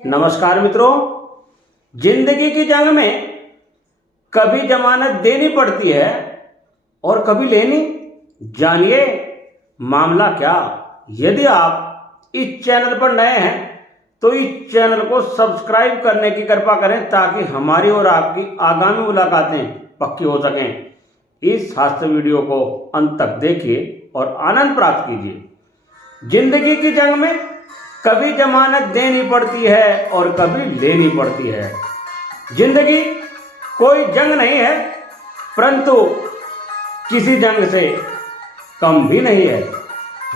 नमस्कार मित्रों, जिंदगी की जंग में कभी जमानत देनी पड़ती है और कभी लेनी। जानिए मामला क्या। यदि आप इस चैनल पर नए हैं तो इस चैनल को सब्सक्राइब करने की कृपा करें ताकि हमारी और आपकी आगामी मुलाकातें पक्की हो सकें। इस हास्य वीडियो को अंत तक देखिए और आनंद प्राप्त कीजिए। जिंदगी की जंग में कभी जमानत देनी पड़ती है और कभी लेनी पड़ती है। जिंदगी कोई जंग नहीं है, परंतु किसी जंग से कम भी नहीं है।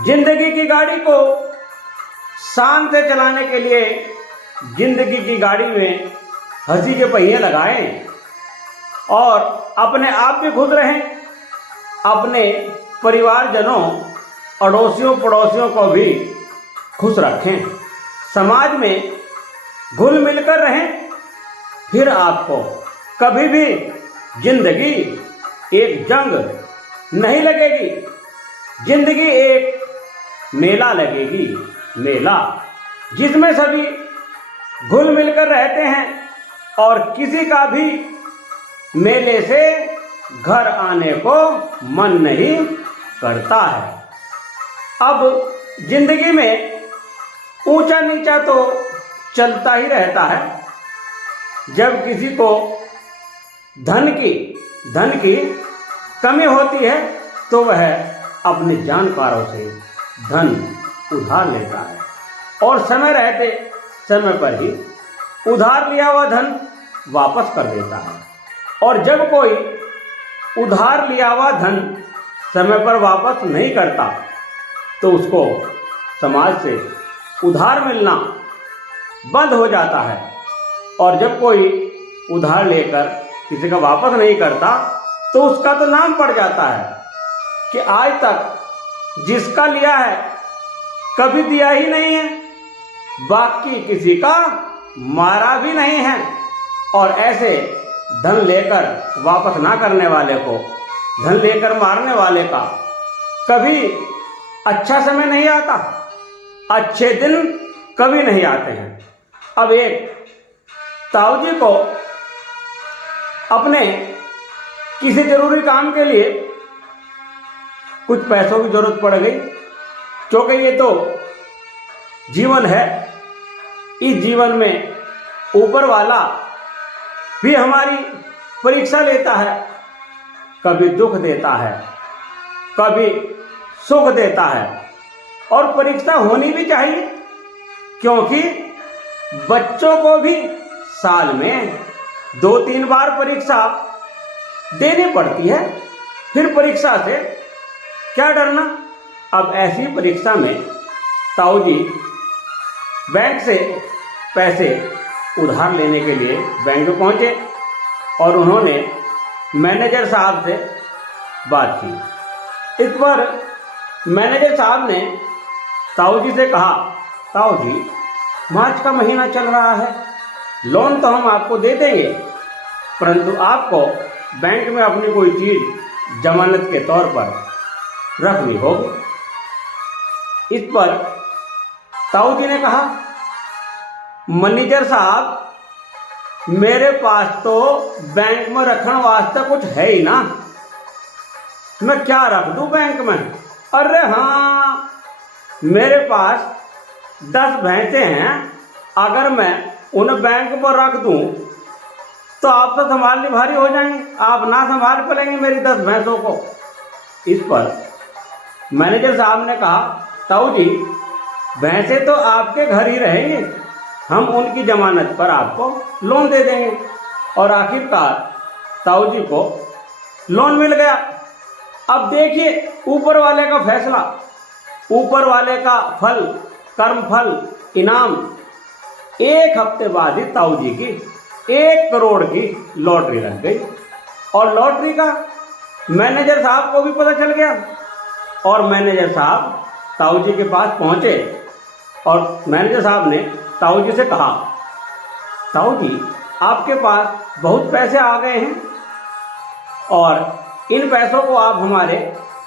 जिंदगी की गाड़ी को शान से चलाने के लिए जिंदगी की गाड़ी में हंसी के पहिए लगाएं और अपने आप भी खुश रहें, अपने परिवारजनों, अड़ोसियों पड़ोसियों को भी खुश रखें, समाज में घुल मिलकर रहें। फिर आपको कभी भी जिंदगी एक जंग नहीं लगेगी। जिंदगी एक मेला लगेगी, मेला जिसमें सभी घुल मिलकर रहते हैं और किसी का भी मेले से घर आने को मन नहीं करता है। अब जिंदगी में ऊंचा नीचा तो चलता ही रहता है। जब किसी को धन की कमी होती है तो वह अपने जानकारों से धन उधार लेता है और समय रहते समय पर ही उधार लिया हुआ धन वापस कर देता है। और जब कोई उधार लिया हुआ धन समय पर वापस नहीं करता तो उसको समाज से उधार मिलना बंद हो जाता है। और जब कोई उधार लेकर किसी का वापस नहीं करता तो उसका तो नाम पड़ जाता है कि आज तक जिसका लिया है कभी दिया ही नहीं है, बाकी किसी का मारा भी नहीं है। और ऐसे धन लेकर वापस ना करने वाले को, धन लेकर मारने वाले का कभी अच्छा समय नहीं आता, अच्छे दिन कभी नहीं आते हैं। अब एक ताऊ जी को अपने किसी जरूरी काम के लिए कुछ पैसों की जरूरत पड़ गई, क्योंकि ये तो जीवन है। इस जीवन में ऊपर वाला भी हमारी परीक्षा लेता है, कभी दुख देता है, कभी सुख देता है। और परीक्षा होनी भी चाहिए, क्योंकि बच्चों को भी साल में 2-3 बार परीक्षा देनी पड़ती है। फिर परीक्षा से क्या डरना। अब ऐसी परीक्षा में ताऊ जी बैंक से पैसे उधार लेने के लिए बैंक में पहुंचे और उन्होंने मैनेजर साहब से बात की। इस पर मैनेजर साहब ने ताऊ जी से कहा, ताऊ जी मार्च का महीना चल रहा है, लोन तो हम आपको दे देंगे, परंतु आपको बैंक में अपनी कोई चीज़ जमानत के तौर पर रखनी होगी। इस पर ताऊ जी ने कहा, मैनेजर साहब मेरे पास तो बैंक में रखने वास्ते कुछ है ही ना, मैं क्या रख दूं बैंक में। अरे हाँ, मेरे पास 10 भैंसे हैं, अगर मैं उन बैंक पर रख दूं तो आप तो संभालनी भारी हो जाएंगे, आप ना संभाल पाएंगे मेरी 10 भैंसों को। इस पर मैनेजर साहब ने कहा, ताऊ जी भैंसे तो आपके घर ही रहेंगे, हम उनकी जमानत पर आपको लोन दे देंगे। और आखिरकार ताऊ जी को लोन मिल गया। अब देखिए ऊपर वाले का फैसला, ऊपर वाले का फल, कर्म फल, इनाम। 1 हफ्ते बाद ही ताऊ जी की 1 करोड़ की लॉटरी लग गई। और लॉटरी का मैनेजर साहब को भी पता चल गया और मैनेजर साहब ताऊ जी के पास पहुंचे और मैनेजर साहब ने ताऊ जी से कहा, ताऊ जी आपके पास बहुत पैसे आ गए हैं और इन पैसों को आप हमारे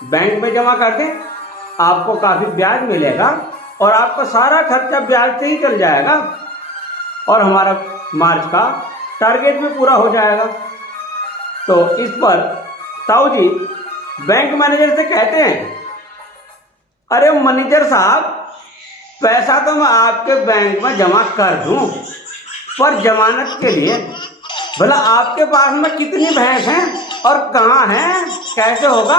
बैंक में जमा कर दें, आपको काफ़ी ब्याज मिलेगा और आपका सारा खर्चा ब्याज से ही चल जाएगा। और हमारा मार्च का टारगेट भी पूरा हो जाएगा। तो इस पर ताऊ जी बैंक मैनेजर से कहते हैं, अरे मैनेजर साहब, पैसा तो मैं आपके बैंक में जमा कर दूं, पर जमानत के लिए भला आपके पास में कितनी भैंस हैं और कहाँ हैं, कैसे होगा?